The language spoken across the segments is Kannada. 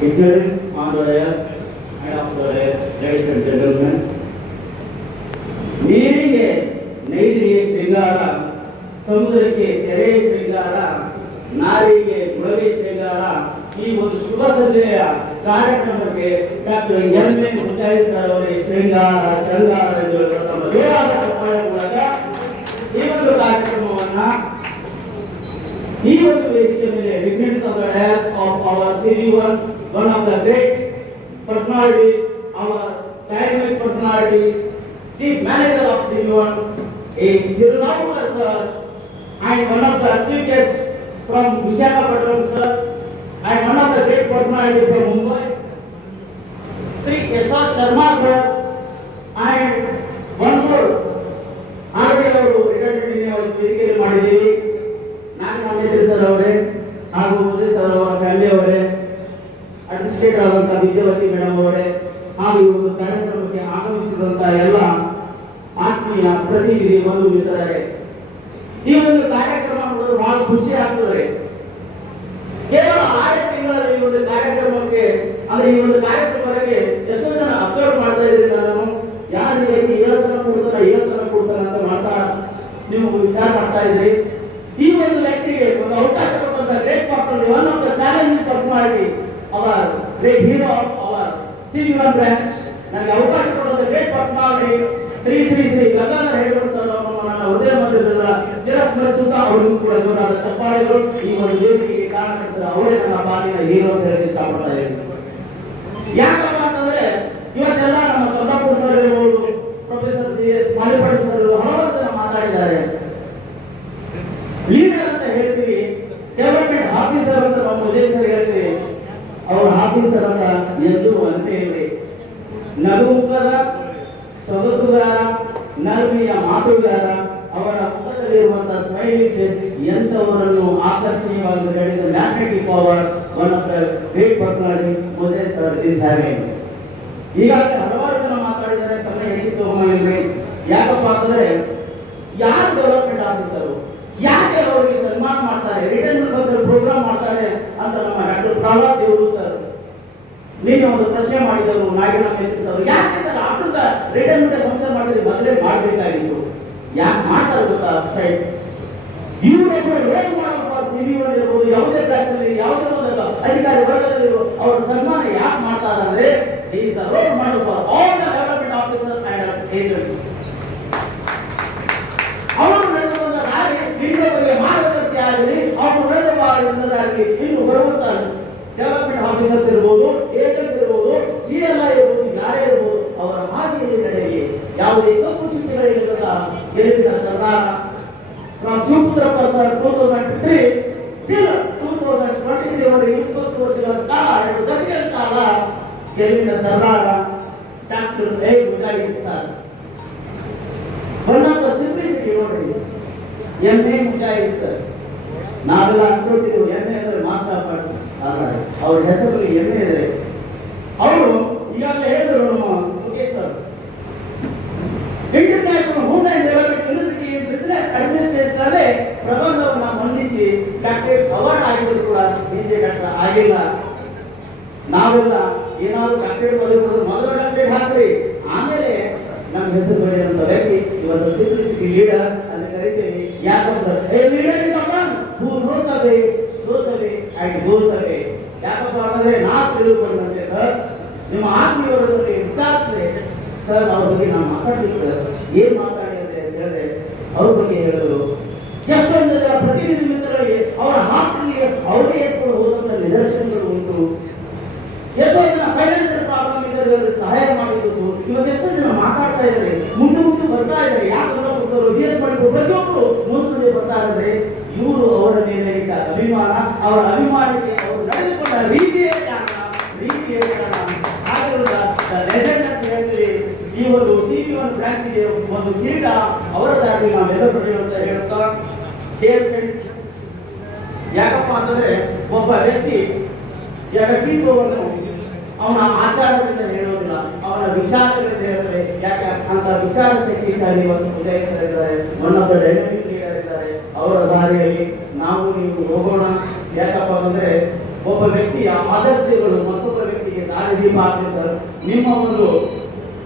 Ignorance on the dais and of the dais, ladies and gentlemen. ನೀರಿಗೆ ನೈದಿಗೆ ಶೃಂಗಾರ, ಸಮುದ್ರಕ್ಕೆ ತೆರೆಯ ಶೃಂಗಾರ, ನಾರಿಗೆ ಗುಳವಿ ಶೃಂಗಾರ. ಈ ಒಂದು ಶುಭ ಸಂಜೆಯ ಕಾರ್ಯಕ್ರಮಕ್ಕೆ ಡಾಕ್ಟರ್ ಎಂ.ಎ. ಮುಚಾಯಿ ಸರ್ ಅವರಿಗೆ ಶೃಂಗಾರ ಎಂದು ತಮ್ಮ ಜೋರಾದ ಚಪ್ಪಾಳೆ ಮೂಲಕ ಈ ಒಂದು ಕಾರ್ಯಕ್ರಮವನ್ನ ಈ ಒಂದು ವೇದಿಕೆ ಮೇಲೆ dignitaries of the dais of our CV1, one of the great personality, our dynamic personality, chief manager of CV1, a Tirunavur sir, and one of the chief guests from Visakhapatnam sir, and one of the great personality from Mumbai, Sri S.R. Sharma sir, and one more ಆರ್ಗೆ ಅವರು ರಿಟೈರ್ಮೆಂಟ್ ವೇದಿಕೆಯಲ್ಲಿ ಮಾಡಿದ್ದೀವಿ. ನಾನು ಮಂಡ್ಯ ಸರ್ ಅವರೇ ಹಾಗೂ ಉದಯ್ ಸರ್ ಅವರ ಫ್ಯಾಮಿಲಿ ಅವರೇ, ಅಡ್ಮಿನಿಸ್ಟ್ರೇಟರ್ ಆದಂತಹ ವಿದ್ಯಾವತಿ ಮೇಡಮ್ ಅವರೇ, ಹಾಗೂ ಈ ಒಂದು ಕಾರ್ಯಕ್ರಮಕ್ಕೆ ಆಗಮಿಸಿದಂತಹ ಎಲ್ಲ ಆತ್ಮೀಯ ಪ್ರತಿನಿಧಿ ಬಂಧು ಮಿತ್ರರೇ, ಈ ಒಂದು ಕಾರ್ಯಕ್ರಮ ನೋಡಿದ್ರೆ ಬಹಳ ಖುಷಿ ಆಗ್ತದೆ. ಕೇವಲ 6 ತಿಂಗಳಲ್ಲಿ ಈ ಒಂದು ಕಾರ್ಯಕ್ರಮಕ್ಕೆ ಅಂದ್ರೆ ಈ ಒಂದು ಕಾರ್ಯಕ್ರಮಕ್ಕೆ ಎಷ್ಟೋ ಜನ ಅಬ್ಸರ್ವ್ ಮಾಡ್ತಾ ಇದ್ದೀರಿ. ನಾನು ಯಾರು ವ್ಯಕ್ತಿ ಹೇಳ್ತಾನೆ ಅಂತ ಮಾಡ್ತಾ ನೀವು ವಿಚಾರ ಮಾಡ್ತಾ ಇದ್ರಿ. ಈ ಒಂದು ವ್ಯಕ್ತಿಗೆ ಒಂದು ಅವಕಾಶ ಕೊಟ್ಟಂತ great person, one of the challenging personality, our great hero of our CV1 branch, ನನಗೆ ಅವಕಾಶ ಕೊಟ್ಟಂತ great personality Shri Gangadhara Hegde sir ಅವರನ್ನು ನನ್ನ ಹೃದಯ ಮಧ್ಯದಿಂದ ಚಿರಸ್ಮರಿಸುತ್ತಾ ಅವರಿಗೂ ಕೂಡ ಜೋರಾದ ಚಪ್ಪಾಳೆಗಳು. ಈ ಒಂದು ವೇದಿಕೆಗೆ ಕಾರಣಕರ್ತರು ಅವರೇ ನನ್ನ ಪಾಲಿನ ಹೀರೋ ಅಂತ ಹೇಳಿ ಇಷ್ಟಪಡ್ತಾ ಇದ್ದೀನಿ. ಯಾಕಪ್ಪ ಅಂತಂದ್ರೆ ಇವತ್ತೆಲ್ಲ ನಮ್ಮ ಚಂದ್ರಪುರ ಸರ್ ಇರ್ಬೋದು, ಪ್ರೊಫೆಸರ್ ಜಿ.ಎಸ್. ಮಾಲಿಪಾಟಿ ಸರ್ ಹಲವಾರು ಜನ ಮಾತಾಡಿದ್ದಾರೆ. ಲೀಡರ್ ಅಂತ ಹೇಳ್ತೀವಿ, ಡೆವಲಪ್ಮೆಂಟ್ ಆಫೀಸರ್ ಅಂತ ನಾವು ಉದಯ್ ಸರ್ ಹೇಳ್ತೀವಿ. ಅವ್ರ ಆಫೀಸರ್ ಅಂತ ಎಂದು ಅನಿಸೇ ಇರಲಿ. ನಗುಮುಖದ ಸೊಗಸುಗಾರ, ನರ್ಮಿಯ ಮಾತುಗಾರ, ಅವರ ಮುಖದಲ್ಲಿರುವಂತಹ ಸ್ಮೈಲಿಂಗ್ ಫೇಸ್ ಎಂತವರನ್ನು ಆಕರ್ಷಣೀಯವಾಗಿ ಹೇಳಿದ magnetic power, one of the great personality Uday sir is having. ಈಗಾಗಲೇ ಹಲವಾರು ಜನ ಮಾತಾಡಿದ್ದಾರೆ, ಸಮಯ ಹೆಚ್ಚಿತ್ತು ಹೋಗಿಲ್ರಿ. ಯಾಕಪ್ಪ ಅಂತಂದ್ರೆ ಯಾರು ಡೆವಲಪ್ಮೆಂಟ್ ಆಫೀಸರು, ಯಾಕೆ ಅವರಿಗೆ ಸನ್ಮಾನ ಮಾಡ್ತಾರೆ, ರಿಟೈರ್ಮೆಂಟ್ ಪ್ರೋಗ್ರಾಮ್ ಮಾಡ್ತಾರೆ ಅಂತ ನಮ್ಮ ಡಾಕ್ಟರ್ ಪ್ರಹ್ಲಾದ್ ದೇವರು ಸರ್ ನೀನು ಒಂದು ಪ್ರಶ್ನೆ ಮಾಡಿದರು. ನಾಗಿನ ಮೇತ್ರಿ ಸರ್ ಯಾಕೆ sir after the retirement function ಮಾಡಿದ್ರೆ ಮೊದಲೇ ಮಾಡಬೇಕಾಗಿತ್ತು, ಯಾಕೆ ಮಾಡ್ತಾರೆ ಗೊತ್ತಾ ಫ್ರೆಂಡ್ಸ್? ಇವರು ರೋಲ್ ಮಾಡಲ್ ಫಾರ್ CV1 ಇರ್ಬೋದು, ಯಾವುದೇ ಬ್ರಾಂಚ್ ಅಲ್ಲಿ ಯಾವುದೇ ಒಂದು ಅಧಿಕಾರಿ ವರ್ಗದಲ್ಲಿ ಅವರ ಸನ್ಮಾನ ಯಾಕೆ ಮಾಡ್ತಾರೆ ಅಂದ್ರೆ he is the role model for all the development officers and agents. ಅವರು ನಡೆದುಕೊಂಡ ದಾರಿ ಇನ್ನೊಬ್ಬರಿಗೆ ಮಾರ್ಗದರ್ಶಿ ಆಗಲಿ, ಅವರು ನಡೆದುಕೊಂಡಾಗಲಿ ಇನ್ನು ಬರುವಂತ ಡೆವಲಪ್ಮೆಂಟ್ ಆಫೀಸರ್ಸ್ ಇರ್ಬೋದು, ಏಜೆಂಟ್ಸ್ ಇರ್ಬೋದು, CLI ಇರ್ಬೋದು, ಯಾರೇ ಇರ್ಬೋದು, ಅವರ ಹಾದಿಯಲ್ಲಿ ನಡೆಯಲಿ. ಯಾವುದೇ ತಪ್ಪು ಚಿಂತೆಗಳಿಲ್ಲದ ಗೆಲುವಿನ ಸರ್ದಾರ ಫ್ರಮ್ ಶಿವಪುತ್ರಪ್ಪ ಸರ್ 2003 till 2023 ವರೆಗೆ 20 ವರ್ಷಗಳ ಕಾಲ, 2 ದಶಕಗಳ ಕಾಲ ಗೆಲುವಿನ ಸರ್ದಾರ doctor A. Muchai sir. One of the simplicity ನೋಡಿ, ಎಂ.ಎ. ಮುಚಾಯಿ ಸರ್. ನಾವೆಲ್ಲ ಅನ್ಕೊಳ್ತೀವಿ ಎಂ.ಎ. ಅಂದ್ರೆ ಮಾಸ್ಟರ್ ಆಫ್ ಆರ್ಟ್ಸ್, ಅವ್ರ ಹೆಸರಲ್ಲಿ ಎಂ.ಎ. ಇದೆ. ಅವರು ಈಗಾಗಲೇ ಹೇಳಿದ್ರು ನಮ್ಮ Mukesh sir, international women development university business administration ಅಲ್ಲೇ ಪ್ರಬಂಧವನ್ನು ಮಂಡಿಸಿ ಡಾಕ್ಟರೇಟ್ ಅವಾರ್ಡ್ ಆಗಿದ್ರು ಕೂಡ ಹಿಂದೆ ಡಾಕ್ಟರ್ ಆಗಿಲ್ಲ. ನಾವೆಲ್ಲ ಏನಾದ್ರು ಡಾಕ್ಟರೇಟ್ ಬರೆಯೋದು ಮೊದಲು ಡಾಕ್ಟರೇಟ್ ಹಾಕ್ರಿ, ಆಮೇಲೆ ನಮ್ಮ ಹೆಸರು ಬರೆಯುವಂತ ವ್ಯಕ್ತಿ ಇವತ್ತು ಸಿಂಪ್ಲಿಸಿಟಿ ಲೀಡರ್ ಅಂತ ಕರಿತೀವಿ. ಯಾಕಂದ್ರೆ leader is a one who knows the way, shows the way and goes the way. ಯಾಕಪ್ಪ ಅಂತಂದ್ರೆ ನಾವು ತಿಳಿದುಕೊಂಡಂತೆ ಸರ್, ನಿಮ್ಮ ಆತ್ಮೀಯರಲ್ಲಿ ವಿಚಾರಿಸಿದೆ ಸರ್, ಅವ್ರ ಬಗ್ಗೆ ನಾವು ಮಾತಾಡ್ತೀವಿ ಸರ್, ಏನ್ ಮಾತಾಡಿದ್ರೆ ಅಂತ ಹೇಳಿದ್ರೆ ಅವ್ರ ಬಗ್ಗೆ ಹೇಳೋದು. ಎಷ್ಟೊಂದು ಜನ ಪ್ರತಿನಿಧಿ ಮಿತ್ರರಿಗೆ ಅವರ ಹಾಸ್ಟೆಲ್ಗೆ ಅವರೇ ಎತ್ಕೊಂಡು ಹೋದಂತ ನಿದರ್ಶನಗಳು ಉಂಟು. ಎಷ್ಟೋ ಜನ ಫೈನಾನ್ಷಿಯಲ್ ಪ್ರಾಬ್ಲಮ್ ಇದ್ದವರಿಗೆ ಸಹಾಯ ಮಾಡಿದ್ದು. ಇವಾಗ ಎಷ್ಟೋ ಜನ ಮಾತಾಡ್ತಾ ಇದ್ದಾರೆ, ಮುಂದೆ ಬರ್ತಾ ಇದ್ದಾರೆ. ಯಾಕೆ ಜಿ.ಎಸ್. ಮಾಡಿದ್ರು ಪ್ರತಿಯೊಬ್ಬರು ಮುಂದೆ ಬರ್ತಾ ಇದ್ದಾರೆ. ಇವರು ಅವರ ಮೇಲೆ ಇದ್ದ ಅಭಿಮಾನ, ಅವರ ಅಭಿಮಾನಕ್ಕೆ ಅವರು ನಡೆದುಕೊಂಡ ರೀತಿಯೇ ಕಾರಣ. ಲೆಜೆಂಡ್ ಅಂತ ಹೇಳ್ತೀವಿ. ಈ ಒಂದು CV1 ಬ್ರಾಂಚ್ಗೆ ಒಂದು ಕಿರೀಟ ಅವರದಾಗಿ ನಾವೆಲ್ಲ ಪಡೆಯುವಂತ ಹೇಳುತ್ತಾ ಯಾಕಪ್ಪ ಅಂತಂದ್ರೆ ಒಬ್ಬ ವ್ಯಕ್ತಿತ್ವವನ್ನು ಅವನ ಆಚಾರದಿಂದ ಹೇಳೋದಿಲ್ಲ, ಅವನ ವಿಚಾರಗಳಿಂದ ಹೇಳ್ತಾರೆ. ಯಾಕೆ ಅಂತ ವಿಚಾರ ಶಕ್ತಿಶಾಲಿ ಉದಯ ಸರ್ ಇದ್ದಾರೆ, one of the dynamic leader ಇದ್ದಾರೆ. ಅವರ ದಾರಿಯಲ್ಲಿ ನಾವು ನೀವು ಹೋಗೋಣ. ಯಾಕಪ್ಪ ಅಂದ್ರೆ ಒಬ್ಬ ವ್ಯಕ್ತಿಯ ಆದರ್ಶಗಳು ಮತ್ತೊಬ್ಬ ವ್ಯಕ್ತಿಗೆ ದಾರಿದೀಪ ಆಗ್ತದೆ ಸರ್. ನಿಮ್ಮ ಒಂದು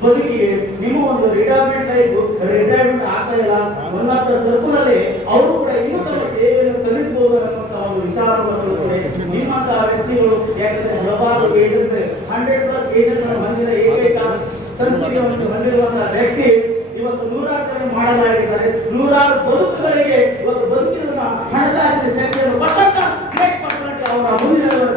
ಬದುಕಿಗೆ ನಿಮ್ಮ ಒಂದು ರಿಟೈರ್ಮೆಂಟ್ ಆಗ್ತಾ ಇಲ್ಲ ಒಂದೊಂದ ಸರ್ಕಲ್ ಅಲ್ಲಿ ಅವರು ಕೂಡ ಇನ್ನೂ ತಮ್ಮ ಸೇವೆಯನ್ನು ಸಲ್ಲಿಸಬಹುದು ಅನ್ನುವಂತ ಒಂದು ವಿಚಾರವನ್ನು ಕೂಡ ನಿಮ್ಮಂತಹ ವ್ಯಕ್ತಿಗಳು, ಯಾಕಂದ್ರೆ ಹಲವಾರು ಏಜೆಂಟ್ 100+ ಏಜೆಂಟ್ ಹೊಂದಿದ ಏಕೈಕ ಸಂಸ್ಕೃತಿಯನ್ನು ಹೊಂದಿರುವಂತಹ ವ್ಯಕ್ತಿ ಇವತ್ತು ನೂರಾರು ಜನ ಮಾಡಲಾಗಿದ್ದಾರೆ. ನೂರಾರು ಬದುಕುಗಳಿಗೆ